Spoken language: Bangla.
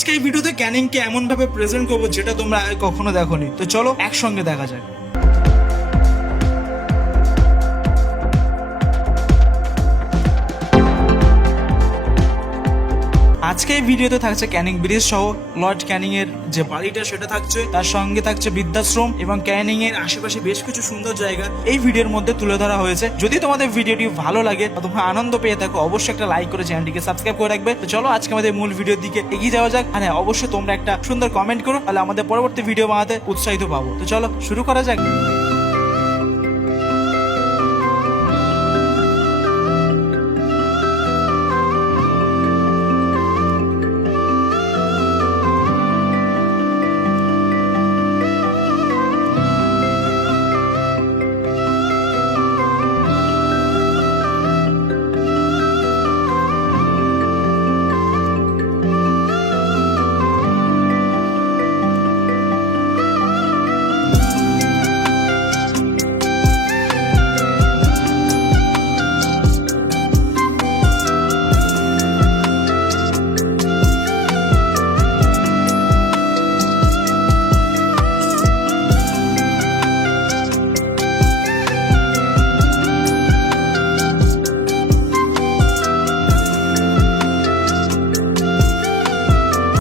আজকে এই ভিডিওতে ক্যানিংকে এমন ভাবে প্রেজেন্ট করবো যেটা তোমরা আগে কখনো দেখোনি। তো চলো একসঙ্গে দেখা যাক। আজকে এই ভিডিওতে থাকছে ক্যানিং ব্রিজ সহ লর্ড ক্যানিং এর যে বাড়িটা সেটা থাকছে, তার সঙ্গে থাকছে বৃদ্ধাশ্রম এবং ক্যানিং এর আশেপাশে বেশ কিছু সুন্দর জায়গা এই ভিডিওর মধ্যে তুলে ধরা হয়েছে। যদি তোমাদের ভিডিওটি ভালো লাগে বা তোমরা আনন্দ পেয়ে থাকো, অবশ্যই একটা লাইক করে চ্যানেলটিকে সাবস্ক্রাইব করে রাখবে। তো চলো আজকে আমাদের মূল ভিডিওর দিকে এগিয়ে যাওয়া যাক। আর হ্যাঁ, অবশ্যই তোমরা একটা সুন্দর কমেন্ট করো, তাহলে আমাদের পরবর্তী ভিডিও বানাতে উৎসাহিত পাবো। তো চলো শুরু করা যাক।